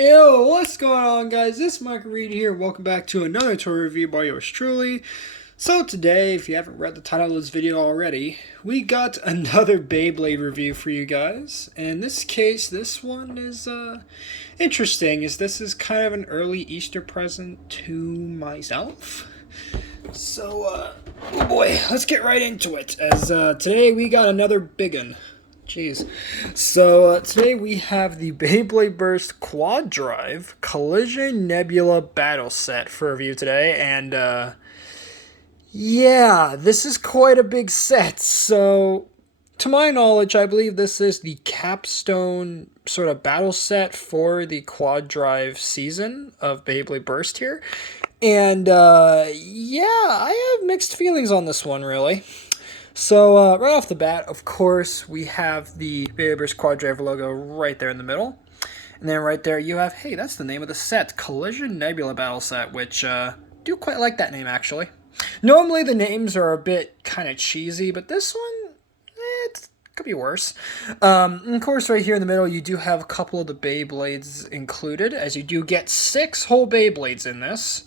Yo, what's going on, guys? This is Mike Reed here. Welcome back to another toy review by yours truly. So today, if you haven't read the title of this video already, we got another Beyblade review for you guys. In this case, this one is interesting, as this is kind of an early Easter present to myself. So, oh boy, let's get right into it, as today we got another big one. Jeez. So, today we have the Beyblade Burst QuadDrive Collision Nebula Battle Set for review today, and, yeah, this is quite a big set. So, to my knowledge, I believe this is the capstone sort of battle set for the QuadDrive season of Beyblade Burst here. And, yeah, I have mixed feelings on this one, really. So, right off the bat, of course, we have the Beyblade Burst QuadDrive logo right there in the middle. And then right there you have, hey, that's the name of the set, Collision Nebula Battle Set, which, do quite like that name, actually. Normally the names are a bit kind of cheesy, but this one, it could be worse. And of course, right here in the middle, you do have a couple of the Beyblades included, as you do get 6 whole Beyblades in this.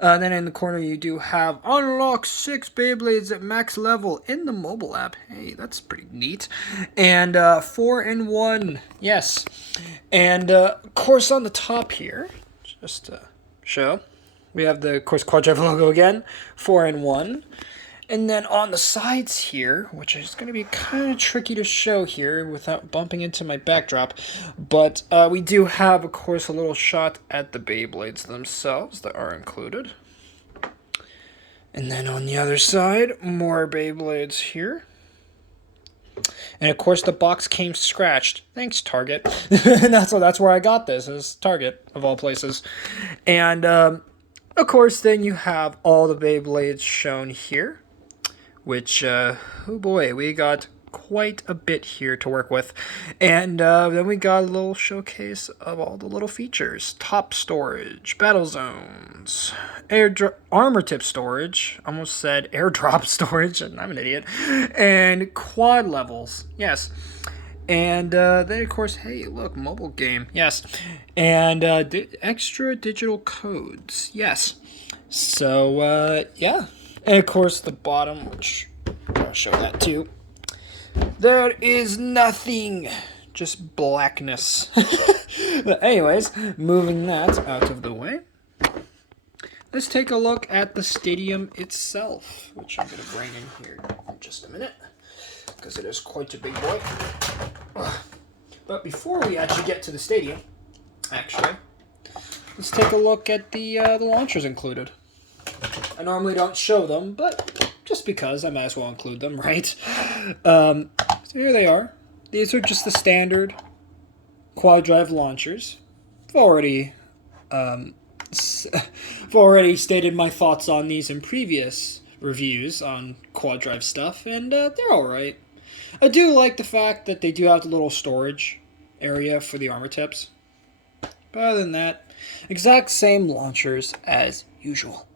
Then in the corner, you do have unlock 6 Beyblades at max level in the mobile app. Hey, that's pretty neat. And 4 in 1, yes. And of course, on the top here, just to show, we have the, of course, QuadDrive logo again, 4 in 1. And then on the sides here, which is going to be kind of tricky to show here without bumping into my backdrop, but we do have, of course, a little shot at the Beyblades themselves that are included. And then on the other side, more Beyblades here. And of course, the box came scratched. Thanks, Target. And that's where I got this, is Target, of all places. And, of course, then you have all the Beyblades shown here. Which, oh boy, we got quite a bit here to work with. And then we got a little showcase of all the little features. Top storage, battle zones, armor tip storage, almost said airdrop storage, and I'm an idiot, and quad levels, yes. And then, of course, hey, look, mobile game, yes. And extra digital codes, yes. So, yeah. And of course, the bottom, which I'll show that too. There is nothing, just blackness. But anyways, moving that out of the way, let's take a look at the stadium itself, which I'm going to bring in here in just a minute, because it is quite a big boy. But before we actually get to the stadium, actually, let's take a look at the launchers included. I normally don't show them, but just because I might as well include them, right? So here they are. These are just the standard QuadDrive launchers. I've already stated my thoughts on these in previous reviews on QuadDrive stuff, and they're alright. I do like the fact that they do have the little storage area for the armor tips. But other than that, exact same launchers as usual.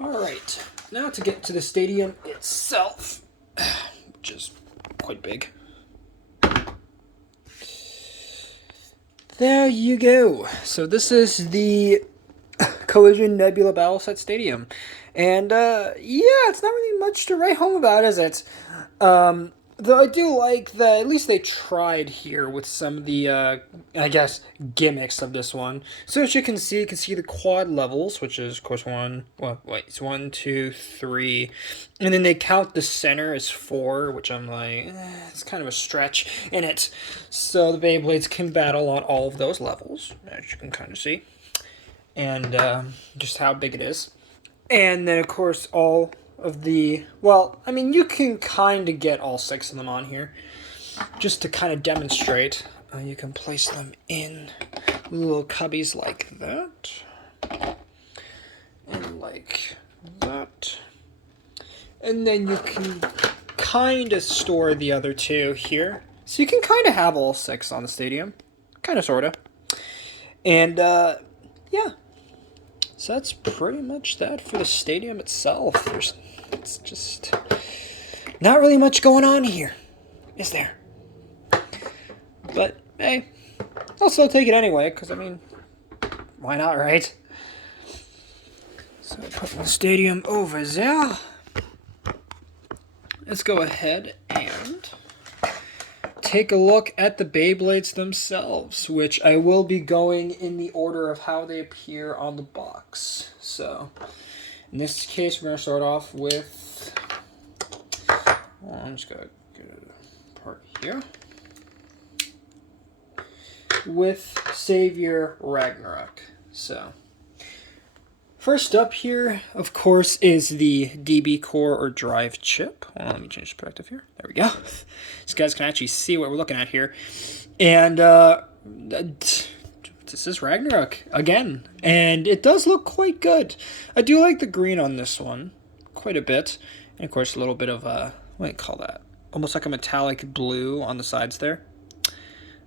Alright, now to get to the stadium itself, which is quite big. There you go. So this is the Collision Nebula Battle Set Stadium. And, yeah, it's not really much to write home about, is it? Though I do like that at least they tried here with some of the, I guess, gimmicks of this one. So as you can see the quad levels, which is, of course, it's 1, 2, 3. And then they count the center as 4, which I'm like, it's kind of a stretch in it. So the Beyblades can battle on all of those levels, as you can kind of see. And just how big it is. And then, of course, all of the, well, I mean, you can kind of get all 6 of them on here. Just to kind of demonstrate, you can place them in little cubbies like that. And like that. And then you can kind of store the other 2 here. So you can kind of have all 6 on the stadium. Kind of, sort of. And, yeah. So that's pretty much that for the stadium itself. It's just not really much going on here, is there? But, hey, I'll still take it anyway, because, I mean, why not, right? So, put the stadium over there. Let's go ahead and take a look at the Beyblades themselves, which I will be going in the order of how they appear on the box. So, in this case, we're going to start off with... Well, I'm just going to get it apart here. With Savior Ragnarok. So, first up here, of course, is the DB core or drive chip. Well, let me change the perspective here. There we go. So you guys can actually see what we're looking at here. And this is Ragnarok again. And it does look quite good. I do like the green on this one quite a bit. And of course, a little bit of what do you call that? Almost like a metallic blue on the sides there.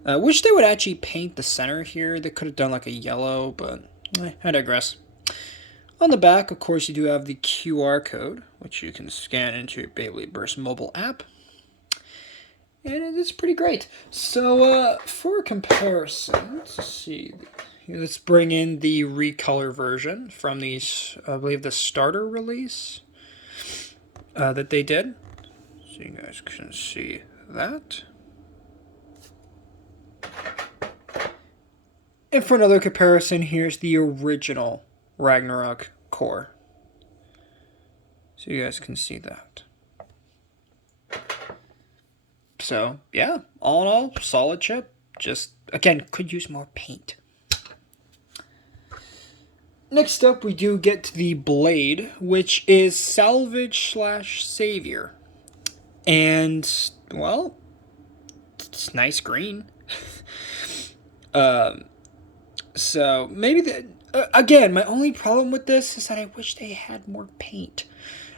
Wish they would actually paint the center here. They could have done like a yellow, but I digress. On the back, of course, you do have the QR code, which you can scan into your Beyblade Burst mobile app. And it is pretty great. So, for comparison, let's see. Let's bring in the recolor version from the, I believe, the starter release that they did. So you guys can see that. And for another comparison, here's the original Ragnarok core. So you guys can see that. So, yeah, all in all, solid chip. Just, again, could use more paint. Next up, we do get to the Blade, which is Salvage / Savior. And, well, it's nice green. So, maybe again, my only problem with this is that I wish they had more paint.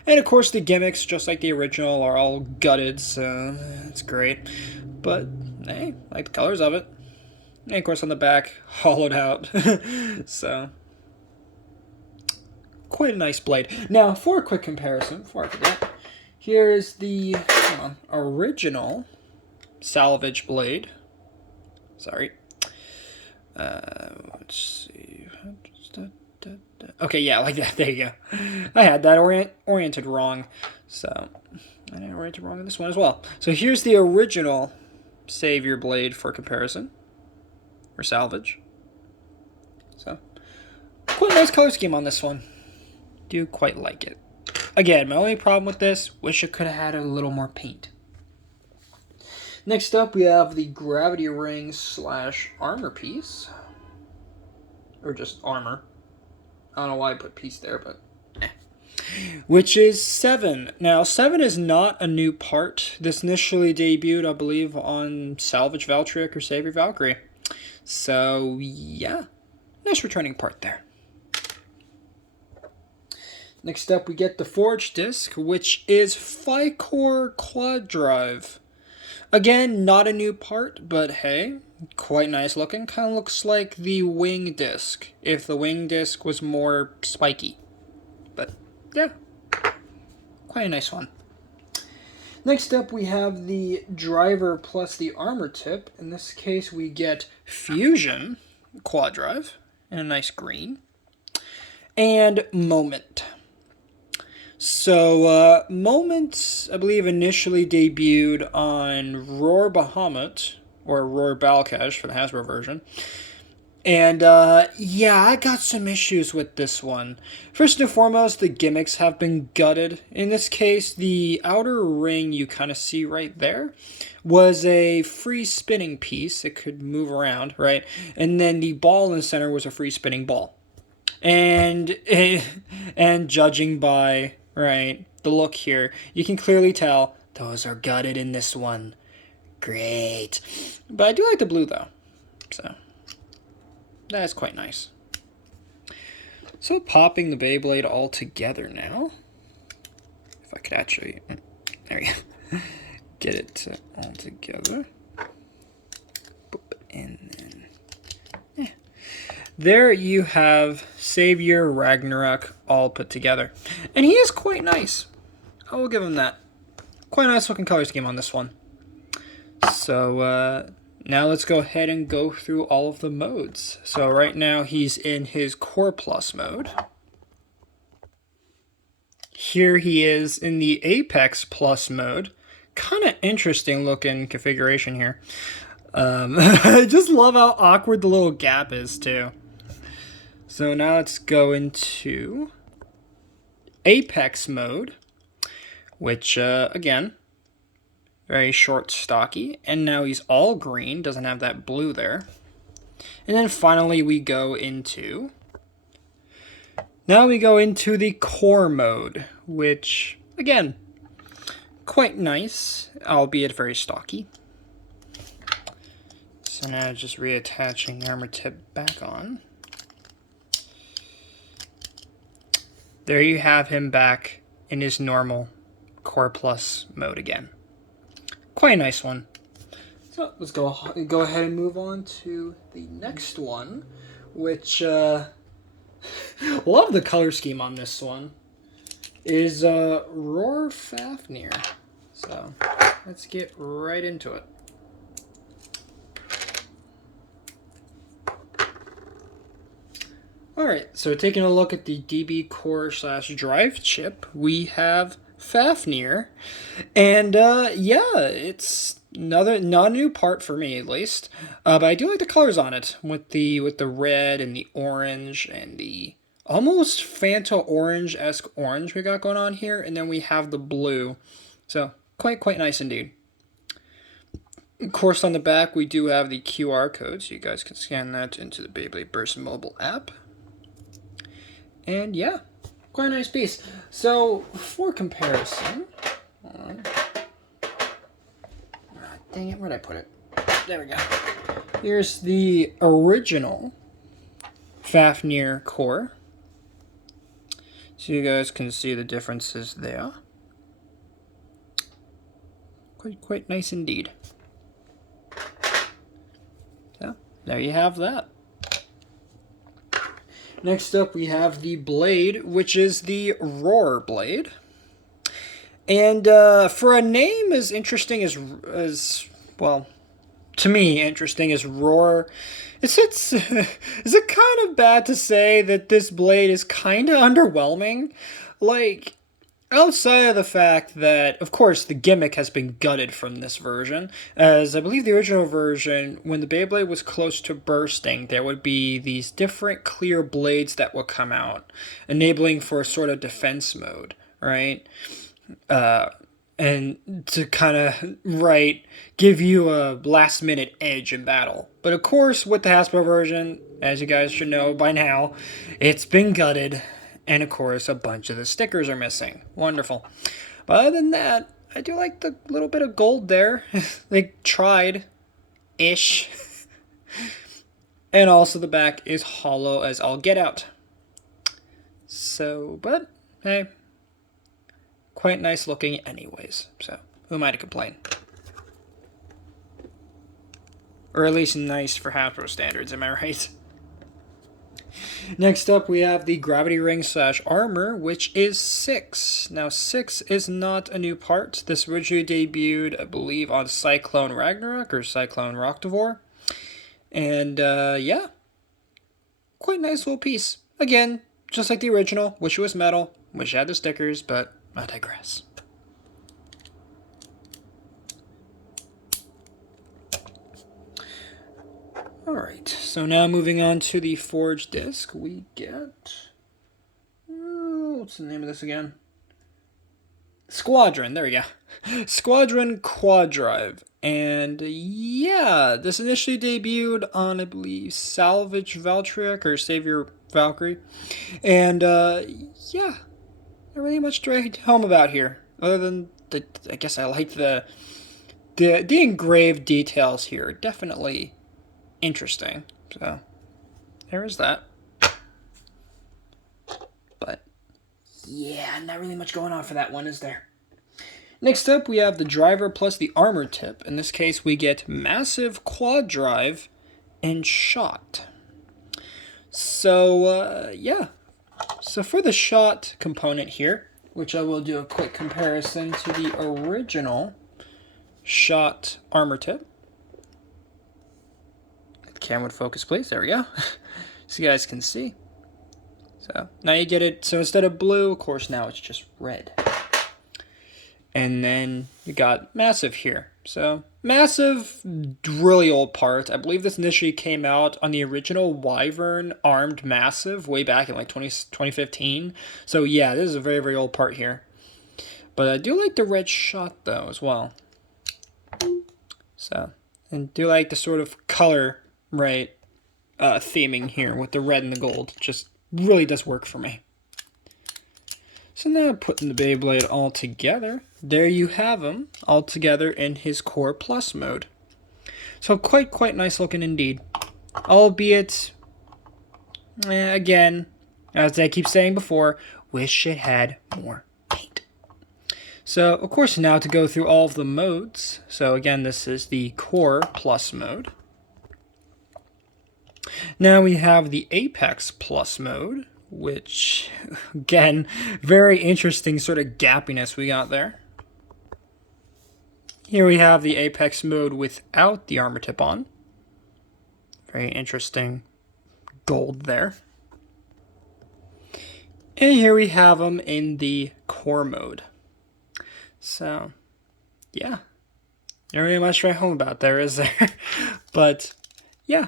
And of course, the gimmicks, just like the original, are all gutted, so it's great. But, hey, I like the colors of it. And of course, on the back, hollowed out. So, quite a nice blade. Now, for a quick comparison, before I forget, here is the original Salvage blade. Sorry. Let's see. Okay, yeah, like that. There you go. I had that oriented wrong. So, I had it oriented wrong in this one as well. So, here's the original Savior blade for comparison. Or salvage. So, quite a nice color scheme on this one. Do quite like it. Again, my only problem with this, wish it could have had a little more paint. Next up, we have the Gravity Ring / armor piece. Or just armor. I don't know why I put piece there, but which is 7. Now, 7 is not a new part. This initially debuted, I believe, on Salvage Valtryek or Savior Valkyrie. So, yeah. Nice returning part there. Next up, we get the Forge Disc, which is Ficor QuadDrive. Again, not a new part, but hey, quite nice looking. Kind of looks like the Wing Disc, if the Wing Disc was more spiky. But, yeah, quite a nice one. Next up, we have the driver plus the armor tip. In this case, we get Fusion QuadDrive in a nice green. And Moment. So, Moment, I believe, initially debuted on Roar Bahamut, or Roar Balcash for the Hasbro version. And, yeah, I got some issues with this one. First and foremost, the gimmicks have been gutted. In this case, the outer ring you kind of see right there was a free spinning piece. It could move around, right? And then the ball in the center was a free spinning ball. And judging by, right, the look here, you can clearly tell those are gutted in this one. Great. But I do like the blue, though. So, that's quite nice. So, popping the Beyblade all together now. If I could actually, there we go. Get it all together. And then, yeah. There you have Savior Ragnarok all put together. And he is quite nice. I will give him that. Quite a nice looking color scheme on this one. So, Now let's go ahead and go through all of the modes. So right now he's in his Core Plus mode. Here he is in the Apex Plus mode. Kind of interesting looking configuration here. I just love how awkward the little gap is too. So now let's go into Apex mode, which again, very short, stocky, and now he's all green, doesn't have that blue there. And then finally we go into the core mode, which again, quite nice, albeit very stocky. So now just reattaching the armor tip back on. There you have him back in his normal Core Plus mode again. Quite a nice one. So let's go ahead and move on to the next one, which love the color scheme on this one, is Roar Fafnir. So let's get right into it. Alright, so taking a look at the DB core / drive chip, we have Fafnir, and yeah, it's not a new part for me at least, but I do like the colors on it with the red and the orange and the almost Fanta orange-esque orange we got going on here, and then we have the blue, so quite nice indeed. Of course, on the back we do have the QR code, so you guys can scan that into the Beyblade Burst mobile app. And yeah, quite a nice piece. So, for comparison, dang it, where'd I put it? There we go. Here's the original Fafnir core. So you guys can see the differences there. Quite nice indeed. So, there you have that. Next up, we have the blade, which is the Roar blade. And for a name as interesting as well, to me, interesting as Roar, is it kind of bad to say that this blade is kind of underwhelming? Like, outside of the fact that, of course, the gimmick has been gutted from this version, as I believe the original version, when the Beyblade was close to bursting, there would be these different clear blades that would come out, enabling for a sort of defense mode, right? And to kind of, give you a last-minute edge in battle. But of course, with the Hasbro version, as you guys should know by now, it's been gutted. And of course, a bunch of the stickers are missing. Wonderful. But other than that, I do like the little bit of gold there. They tried-ish. And also the back is hollow as all get out. So, but, hey, quite nice looking anyways. So, who am I to complain? Or at least nice for Hasbro standards, am I right? Next up, we have the Gravity Ring / Armor, which is 6. Now, 6 is not a new part. This originally debuted, I believe, on Cyclone Ragnarok or Cyclone Rocktavor. And, yeah. Quite nice little piece. Again, just like the original. Wish it was metal. Wish it had the stickers, but I digress. Alright, so now moving on to the Forge disc, we get... what's the name of this again? Squadron, there we go. Squadron QuadDrive. And yeah, this initially debuted on, I believe, Salvage Valtryek or Savior Valkyrie. And yeah, not really much to write home about here. Other than, I guess I like the engraved details here. Definitely interesting. So, there is that. But, yeah, not really much going on for that one, is there? Next up, we have the driver plus the armor tip. In this case, we get massive QuadDrive and shot. So, yeah. So for the shot component here, which I will do a quick comparison to the original shot armor tip. camera would focus, please. There we go. So you guys can see. So now you get it. So instead of blue, of course, now it's just red. And then you got Massive here. So Massive, really old part. I believe this initially came out on the original Wyvern Armed Massive way back in like 2015. So yeah, this is a very, very old part here. But I do like the red shot though as well. So, and do like the sort of color, right, theming here with the red and the gold. Just really does work for me. So now putting the Beyblade all together, there you have him all together in his Core Plus mode. So quite nice looking indeed. Albeit, again, as I keep saying before, wish it had more paint. So of course now to go through all of the modes. So again, this is the Core Plus mode. Now we have the Apex Plus mode, which, again, very interesting sort of gappiness we got there. Here we have the Apex mode without the armor tip on. Very interesting gold there. And here we have them in the core mode. So, yeah. Not really much to write home about there, is there? But, yeah.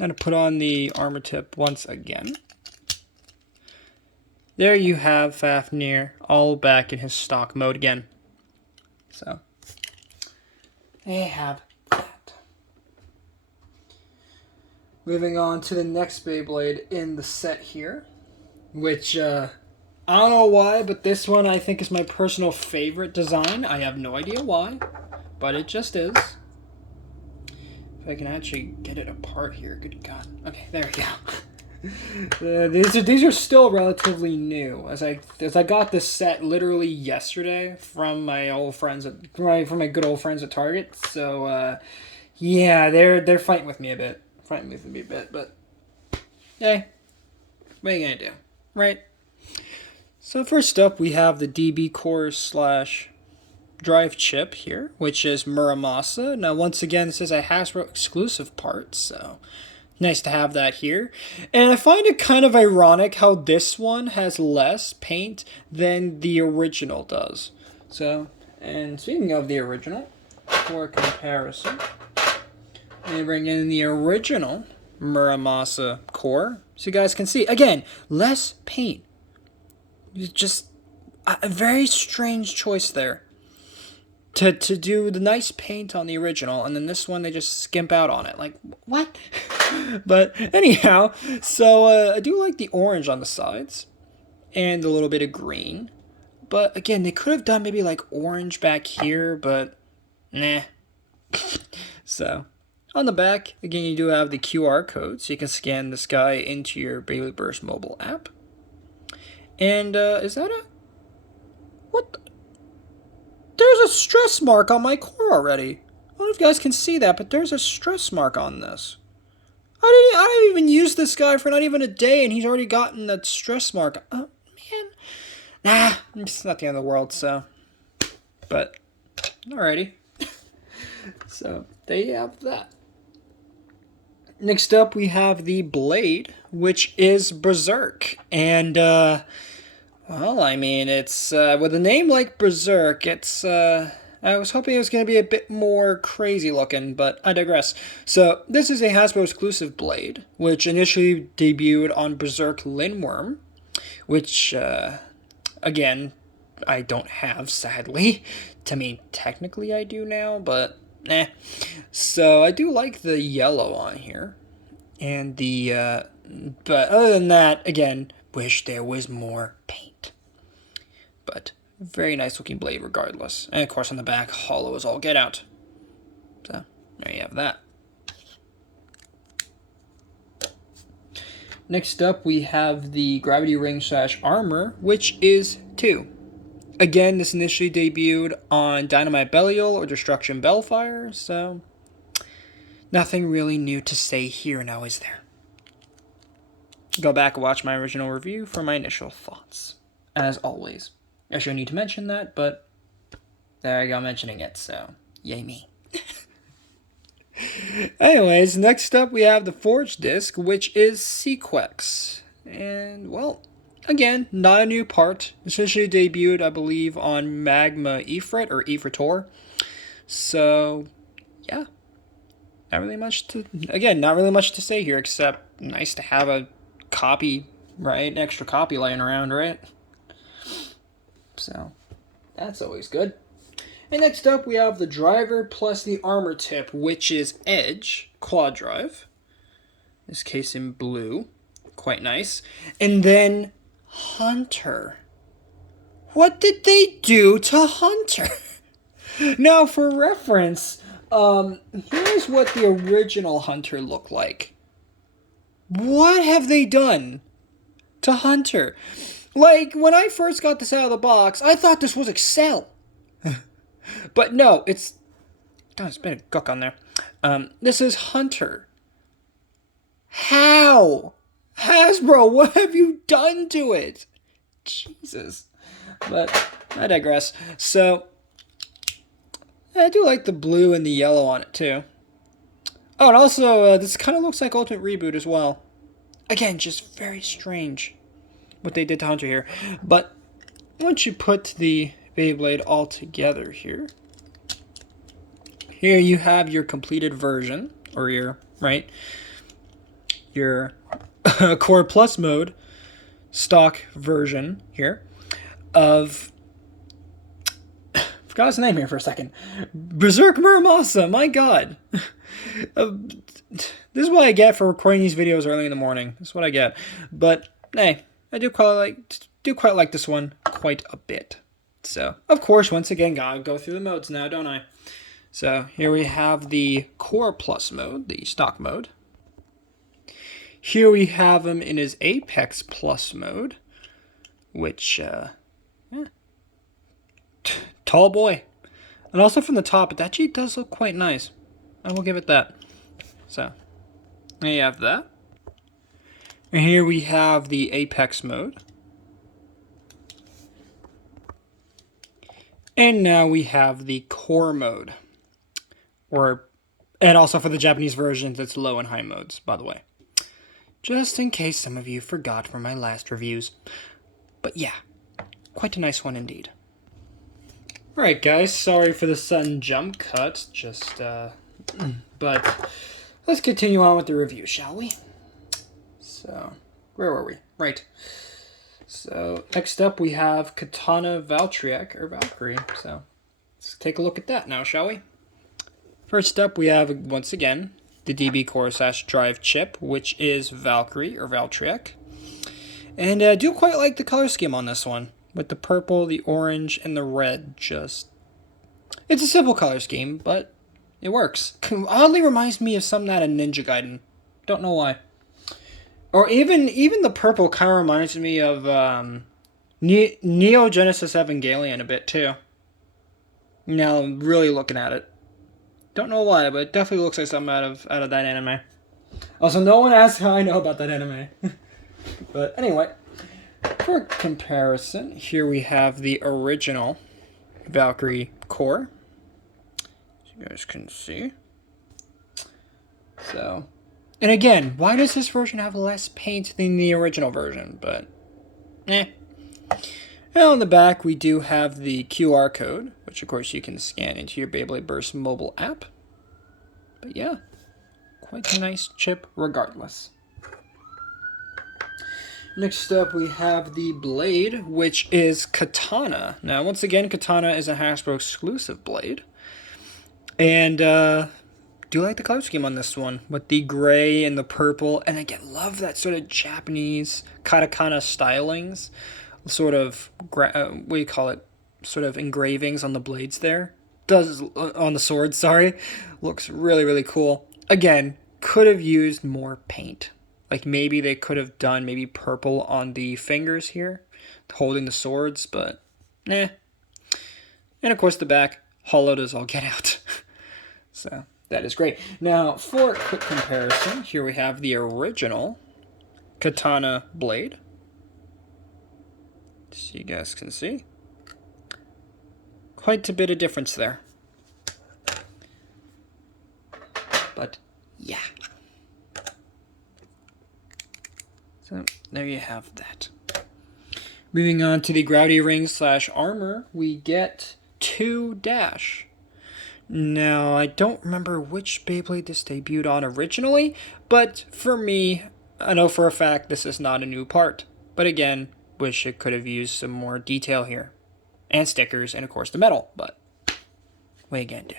Now to put on the armor tip once again. There you have Fafnir all back in his stock mode again. So, they have that. Moving on to the next Beyblade in the set here, which, I don't know why, but this one I think is my personal favorite design. I have no idea why, but it just is. If I can actually get it apart here, good God. Okay, there we go. These are still relatively new, as I got this set literally yesterday from my old friends from my good old friends at Target. So yeah, they're fighting with me a bit, but hey, what are you gonna do, right? So first up, we have the DB Core / drive chip here, which is Muramasa. Now once again, this is a Hasbro exclusive part, so nice to have that here. And I find it kind of ironic how this one has less paint than the original does. So, and speaking of the original, for comparison, they bring in the original Muramasa core, so you guys can see, again, less paint. Just a very strange choice there. To do the nice paint on the original, and then this one they just skimp out on it. Like, what? But anyhow, so I do like the orange on the sides, and a little bit of green. But again, they could have done maybe like orange back here, but nah. So, on the back, again, you do have the QR code, so you can scan this guy into your Beyblade Burst mobile app. And is that a... what the... There's a stress mark on my core already. I don't know if you guys can see that, but there's a stress mark on this. I didn't even use this guy for not even a day, and he's already gotten that stress mark. Oh, man. Nah, it's not the end of the world, so. But, alrighty. So, there you have that. Next up, we have the Blade, which is Berserk. And, well, I mean, it's, with a name like Berserk, it's, I was hoping it was going to be a bit more crazy looking, but I digress. So, this is a Hasbro exclusive Blade, which initially debuted on Berserk Lindworm, which, again, I don't have, sadly. I mean, technically I do now, but, eh. So, I do like the yellow on here, and the, but other than that, again, wish there was more paint. But very nice looking blade regardless. And of course on the back, hollow as all get out. So there you have that. Next up we have the Gravity Ring / Armor, which is 2. Again, this initially debuted on Dynamite Belial or Destruction Bellfire, so nothing really new to say here now, is there? Go back and watch my original review for my initial thoughts, as always. I should need to mention that, but there I go mentioning it, so yay me. Anyways, next up we have the Forge Disc, which is Sequex. And, well, again, not a new part. Essentially debuted, I believe, on Magma Ifrit or Ifritor. So, yeah. Not really much to say here, except nice to have a copy, right? An extra copy laying around, right? So, that's always good. And next up, we have the driver plus the armor tip, which is Edge QuadDrive. In this case in blue. Quite nice. And then Hunter. What did they do to Hunter? Now, for reference, here's what the original Hunter looked like. What have they done to Hunter? Like, when I first got this out of the box, I thought this was Excel. But no, it's... Oh, there's been a guck on there. This is Hunter. How? Hasbro, what have you done to it? Jesus. But I digress. So, I do like the blue and the yellow on it, too. Oh, and also, this kind of looks like Ultimate Reboot as well. Again, just very strange what they did to Hunter here. But once you put the Beyblade all together here you have your completed version, or your Core Plus mode stock version here of... Forgot his name here for a second. Berserk Muramasa, my god. This is what I get for recording these videos early in the morning. That's what I get. But, hey, I do quite like this one quite a bit. So, of course, once again, gotta go through the modes now, don't I? So, here we have the Core Plus mode, the stock mode. Here we have him in his Apex Plus mode, which, tall boy. And also from the top, it actually does look quite nice. I will give it that. So, there you have that. And here we have the Apex mode. And now we have the Core mode. And also for the Japanese versions, it's low and high modes, by the way. Just in case some of you forgot from my last reviews. But yeah, quite a nice one indeed. Alright guys, sorry for the sudden jump cut, but let's continue on with the review, shall we? So, where were we? Right. So, next up we have Katana Valkyrie, so let's take a look at that now, shall we? First up we have, once again, the DB Core / Drive chip, which is Valkyrie, or Valtryek. And I do quite like the color scheme on this one, with the purple, the orange, and the red. It's a simple color scheme, but it works. Oddly reminds me of something out of Ninja Gaiden. Don't know why. Or even the purple kind of reminds me of Neo Genesis Evangelion a bit, too. Now I'm really looking at it. Don't know why, but it definitely looks like something out of that anime. Also, no one asks how I know about that anime. But anyway, for comparison, here we have the original Valkyrie Core. As you guys can see. So, and again, why does this version have less paint than the original version? But, And on the back, we do have the QR code, which of course you can scan into your Beyblade Burst mobile app. But yeah, quite a nice chip regardless. Next up, we have the blade, which is Katana. Now, once again, Katana is a Hasbro exclusive blade. And, do like the color scheme on this one, with the gray and the purple. And again, love that sort of Japanese katakana stylings. Sort of, what do you call it? Sort of engravings on the blades there. On the sword, sorry. Looks really, really cool. Again, could have used more paint. Like maybe they could have done maybe purple on the fingers here, holding the swords, but eh. And of course the back, hollowed as all get out. So that is great. Now for a quick comparison, here we have the original Katana blade. So you guys can see. Quite a bit of difference there. Yeah. So there you have that. Moving on to the gravity ring / armor, we get 2 dash. Now, I don't remember which Beyblade this debuted on originally, but for me, I know for a fact this is not a new part. But again, wish it could have used some more detail here. And stickers, and of course the metal, but what are you gonna do?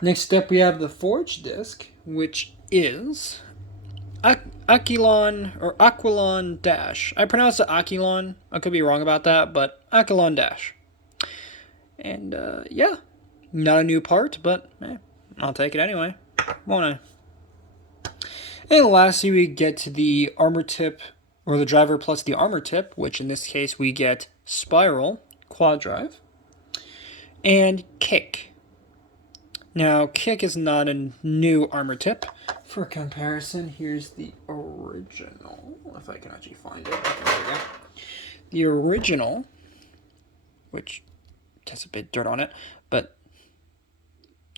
Next up, we have the Forge disc, which is Aquilon Dash. I pronounce it Aquilon. I could be wrong about that, but Aquilon Dash. And yeah, not a new part, but I'll take it anyway, won't I? And lastly, we get to the armor tip, or the driver plus the armor tip, which in this case we get Spiral, QuadDrive, and Kick. Now, Kick is not a new armor tip. For comparison, here's the original, if I can actually find it. Okay, there we go. The original, which has a bit of dirt on it, but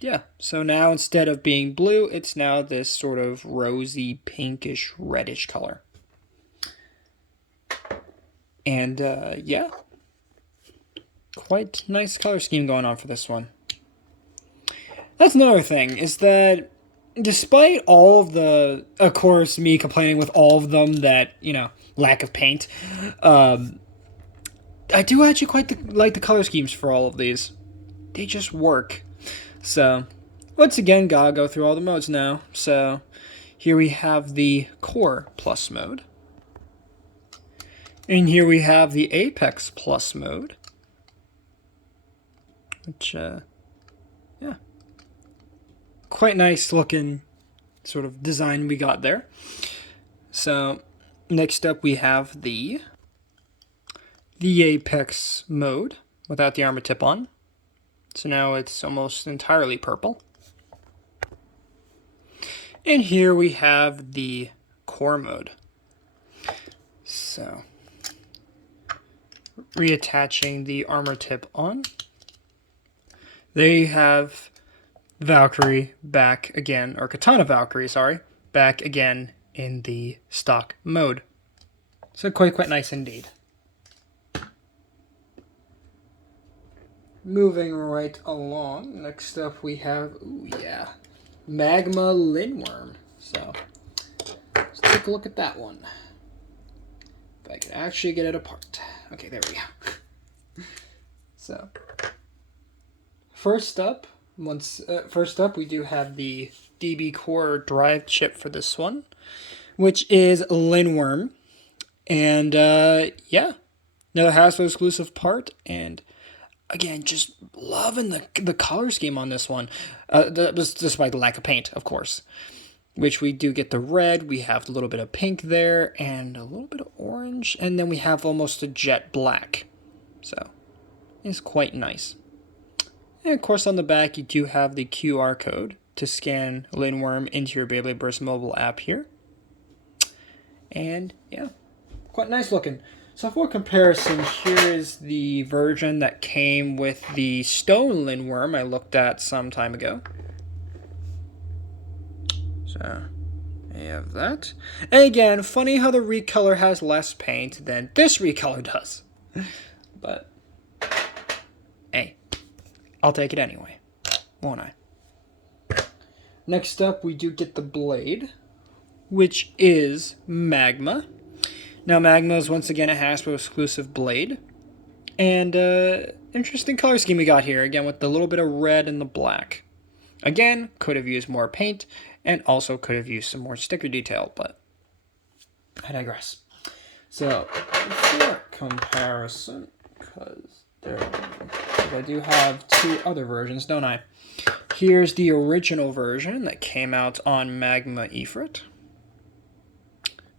yeah. So now instead of being blue, it's now this sort of rosy, pinkish, reddish color. And yeah, quite nice color scheme going on for this one. That's another thing, is that despite all of the, of course, me complaining with all of them that, you know, lack of paint, I do actually quite like the color schemes for all of these. They just work. So, once again, gotta go through all the modes now. So, here we have the Core Plus mode. And here we have the Apex Plus mode. Which, yeah. Quite nice looking sort of design we got there. So, next up we have the Apex mode without the armor tip on. So now it's almost entirely purple. And here we have the Core mode. So, reattaching the armor tip on. There you have Valkyrie back again, or Katana Valkyrie, sorry, back again in the stock mode. So quite nice indeed. Moving right along, next up we have, ooh yeah, Magma Lindworm. So, let's take a look at that one. If I can actually get it apart. Okay, there we go. So, first up, we do have the DB Core drive chip for this one, which is Lindworm. And yeah, another Hasbro exclusive part, and again, just loving the color scheme on this one, despite the lack of paint, of course. Which we do get the red, we have a little bit of pink there, and a little bit of orange, and then we have almost a jet black. So, it's quite nice. And of course on the back you do have the QR code to scan Lindworm into your Beyblade Burst mobile app here. And yeah, quite nice looking. So for comparison, here is the version that came with the Stone Lindworm I looked at some time ago. So, you have that. And again, funny how the recolor has less paint than this recolor does. But, hey, I'll take it anyway, won't I? Next up, we do get the Blade, which is Magma. Now, Magma is once again a Hasbro exclusive blade. And, interesting color scheme we got here, again, with the little bit of red and the black. Again, could have used more paint, and also could have used some more sticker detail, but I digress. So, for comparison, because I do have two other versions, don't I? Here's the original version that came out on Magma Ifrit.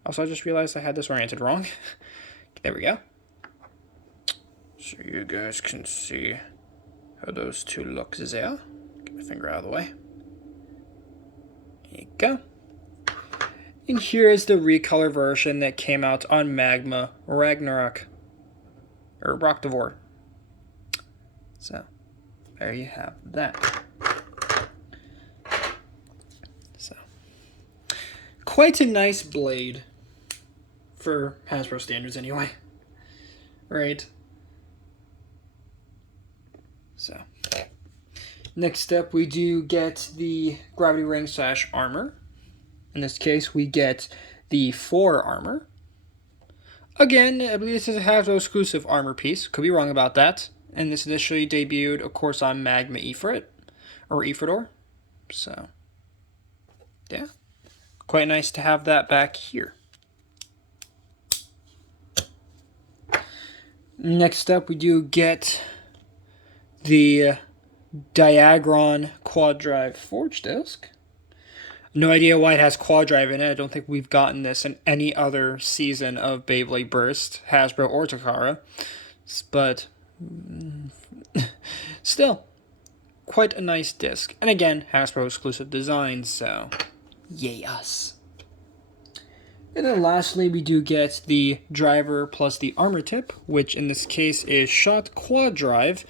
Also, I just realized I had this oriented wrong. There we go. So you guys can see how those two look there. Get my finger out of the way. There you go. And here is the recolor version that came out on Magma Ragnarok. Or Roktavor. So, there you have that. So, quite a nice blade for Hasbro standards anyway. Right? So, next up we do get the gravity ring / armor. In this case, we get the 4 armor. Again, I believe this is a Hasbro exclusive armor piece. Could be wrong about that. And this initially debuted, of course, on Magma Ifrit, or Ifridor. So, yeah. Quite nice to have that back here. Next up, we do get the Diagron QuadDrive Forge Disc. No idea why it has QuadDrive in it. I don't think we've gotten this in any other season of Beyblade Burst, Hasbro or Takara. But still, quite a nice disc. And again, Hasbro exclusive design, so yay us. And then lastly, we do get the driver plus the armor tip, which in this case is Shot QuadDrive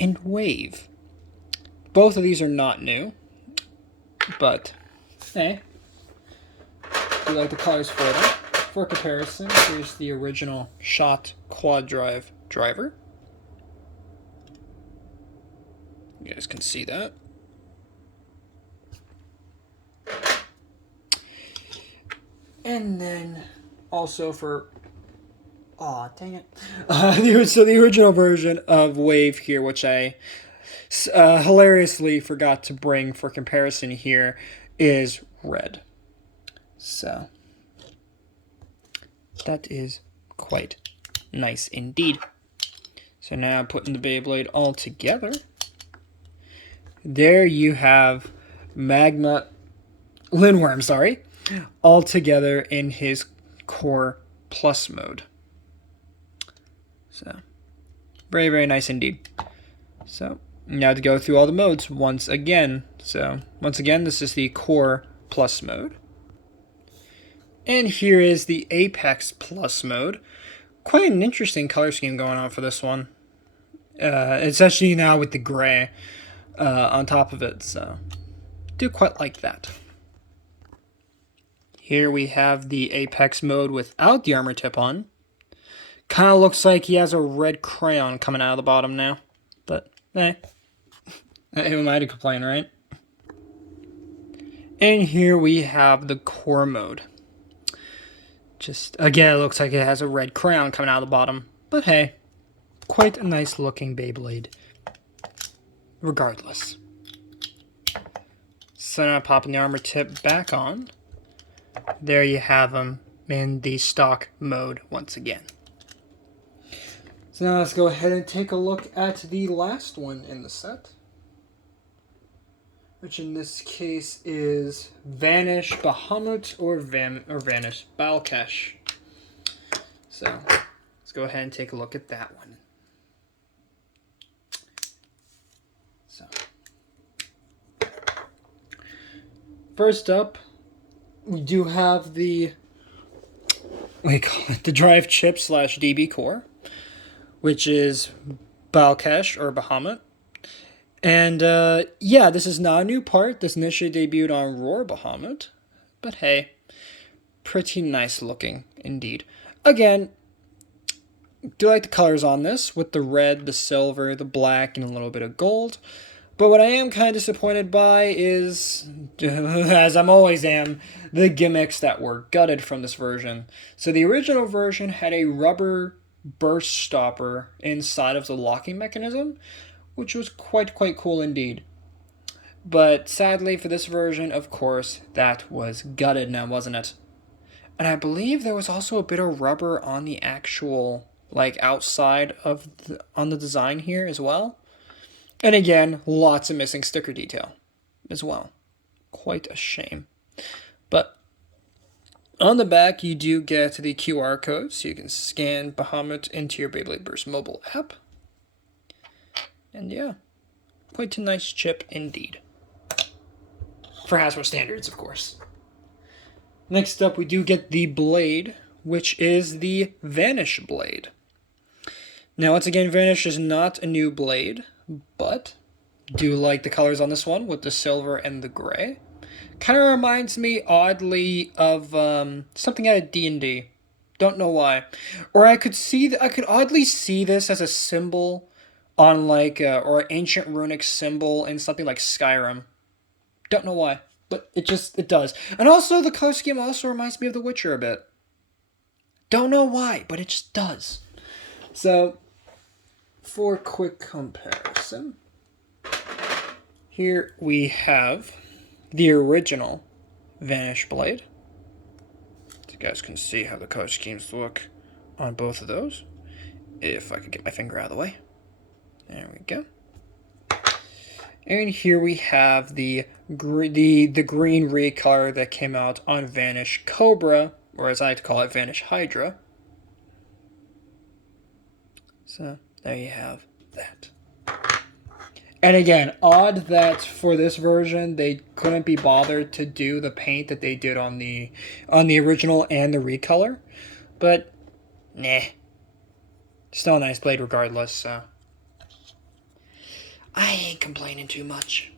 and Wave. Both of these are not new, but hey, do you like the colors for them? For comparison, here's the original Shot QuadDrive driver. You guys can see that. And then also for, aw, dang it. So the original version of Wave here, which I hilariously forgot to bring for comparison here, is red. So that is quite nice indeed. So now putting the Beyblade all together. There you have Magma Lindworm, sorry, all together in his Core Plus mode. So very, very nice indeed. So now to go through all the modes once again. So once again, this is the Core Plus mode. And here is the Apex Plus mode. Quite an interesting color scheme going on for this one. It's actually now with the gray on top of it, so do quite like that. Here we have the Apex mode without the armor tip on. Kind of looks like he has a red crayon coming out of the bottom now, but who am I to complain, right? And here we have the Core mode. Just, again, it looks like it has a red crayon coming out of the bottom. But hey, quite a nice looking Beyblade. Regardless. So now popping the armor tip back on. There you have him in the stock mode once again. So now let's go ahead and take a look at the last one in the set, which in this case is Vanish Bahamut or Vanish Balkesh. So let's go ahead and take a look at that one. So first up, we do have the drive chip / DB core, which is Balkesh or Bahamut. And yeah, this is not a new part. This initially debuted on Roar Bahamut, but hey, pretty nice looking indeed. Again, do like the colors on this with the red, the silver, the black, and a little bit of gold. But what I am kind of disappointed by is, as I'm always am, the gimmicks that were gutted from this version. So the original version had a rubber burst stopper inside of the locking mechanism, which was quite cool indeed. But sadly for this version, of course, that was gutted now, wasn't it? And I believe there was also a bit of rubber on the actual, outside of on the design here as well. And again, lots of missing sticker detail as well. Quite a shame. But on the back, you do get the QR code, so you can scan Bahamut into your Beyblade Burst mobile app. And yeah, quite a nice chip indeed. For Hasbro standards, of course. Next up, we do get the blade, which is the Vanish blade. Now, once again, Vanish is not a new blade, but Do like the colors on this one with the silver and the gray. Kind of reminds me oddly of something out of D&D. Don't know why. Or I could oddly see this as a symbol on like or an ancient runic symbol in something like Skyrim. Don't know why, but it does. And also the color scheme also reminds me of The Witcher a bit. Don't know why, but it just does. So, for quick comparison, here we have the original Vanish Blade. You guys can see how the color schemes look on both of those. If I could get my finger out of the way. There we go. And here we have the green recolor that came out on Vanish Cobra, or as I like to call it, Vanish Hydra. So there you have that. And again, odd that for this version they couldn't be bothered to do the paint that they did on the original and the recolor, but nah, still a nice blade regardless. So I ain't complaining too much.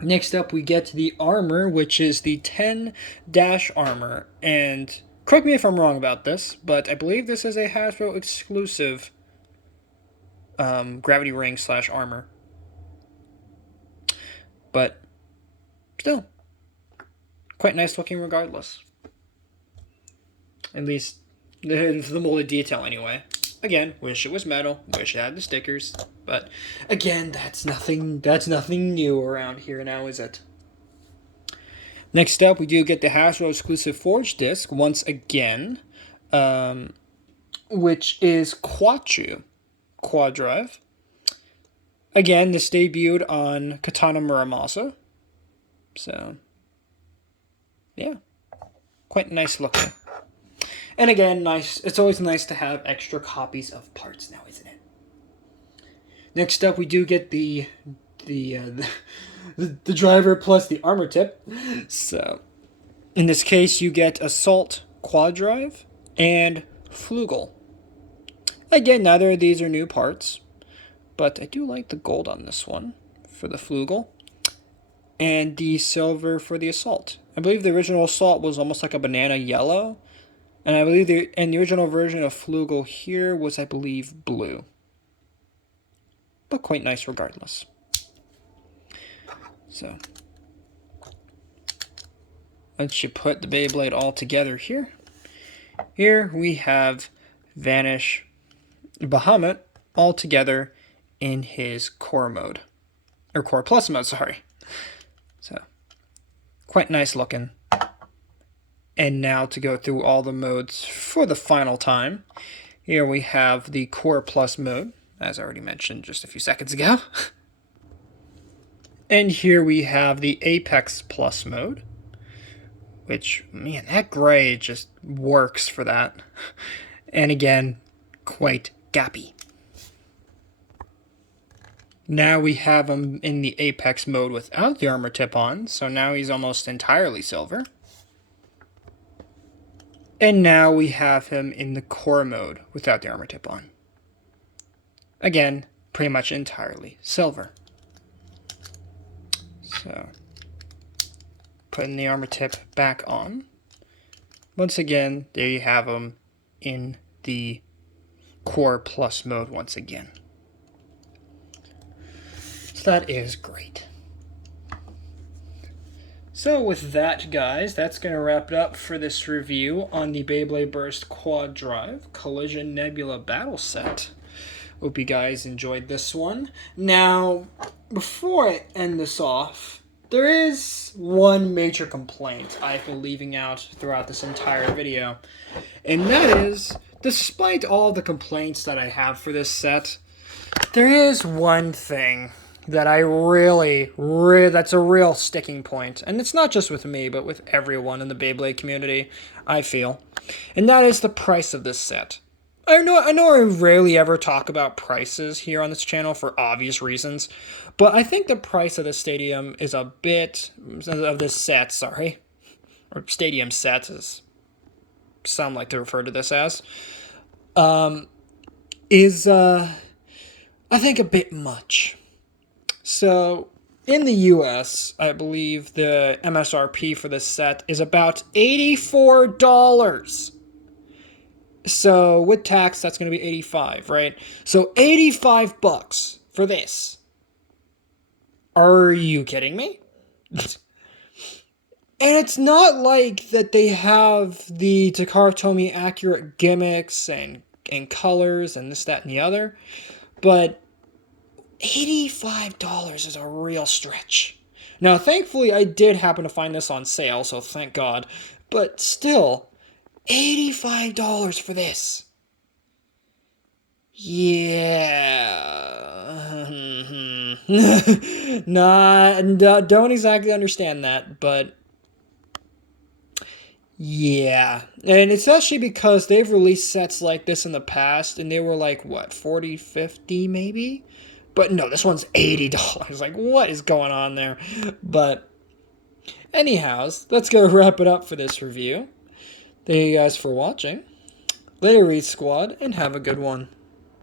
Next up, we get to the armor, which is the 10 dash armor, and correct me if I'm wrong about this, but I believe this is a Hasbro exclusive gravity ring / armor. But still, quite nice looking regardless. At least the molded detail anyway. Again, wish it was metal, wish it had the stickers, but again, that's nothing new around here now, is it? Next up, we do get the Hasbro exclusive Forge disc once again, which is QuadDrive. Again, this debuted on Katana Muramasa. So, yeah, quite nice looking. And again, nice. It's always nice to have extra copies of parts now, isn't it? Next up, we do get the driver plus the armor tip. So, in this case, you get Assault QuadDrive and Flugel. Again, neither of these are new parts, but I do like the gold on this one for the Flugel, and the silver for the Assault. I believe the original Assault was almost like a banana yellow, and I believe the original version of Flugel here was, I believe, blue. But quite nice regardless. So, once you put the Beyblade all together here, we have Vanish Bahamut all together in his core mode. Or core plus mode, sorry. So, quite nice looking. And now to go through all the modes for the final time. Here we have the core plus mode, as I already mentioned just a few seconds ago. And here we have the Apex Plus mode, which, man, that gray just works for that. And again, quite gappy. Now we have him in the Apex mode without the armor tip on, so now he's almost entirely silver. And now we have him in the core mode without the armor tip on. Again, pretty much entirely silver. So, putting the armor tip back on. Once again, there you have him in the core plus mode once again. So that is great. So with that, guys, that's going to wrap it up for this review on the Beyblade Burst QuadDrive Collision Nebula Battle Set. Hope you guys enjoyed this one. Now, before I end this off, there is one major complaint I've been leaving out throughout this entire video. And that is, despite all the complaints that I have for this set, there is one thing that I that's a real sticking point. And it's not just with me, but with everyone in the Beyblade community, I feel. And that is the price of this set. I know I rarely ever talk about prices here on this channel for obvious reasons, but I think the price of the stadium is a bit, of this set, sorry, or stadium set, as some like to refer to this as, is I think a bit much. So, in the US, I believe the MSRP for this set is about $84. So, with tax, that's going to be 85, right? So, 85 bucks for this. Are you kidding me? And it's not like that they have the Takara Tomy accurate gimmicks and colors and this, that, and the other. But $85 is a real stretch. Now, thankfully, I did happen to find this on sale, so thank God. But still, $85 for this. Yeah. Don't exactly understand that, but yeah. And it's actually because they've released sets like this in the past, and they were like, what, 40, 50 maybe? But no, this one's $80. Like, what is going on there? But anyhows, let's go wrap it up for this review. Thank you guys for watching. Later, Read Squad, and have a good one.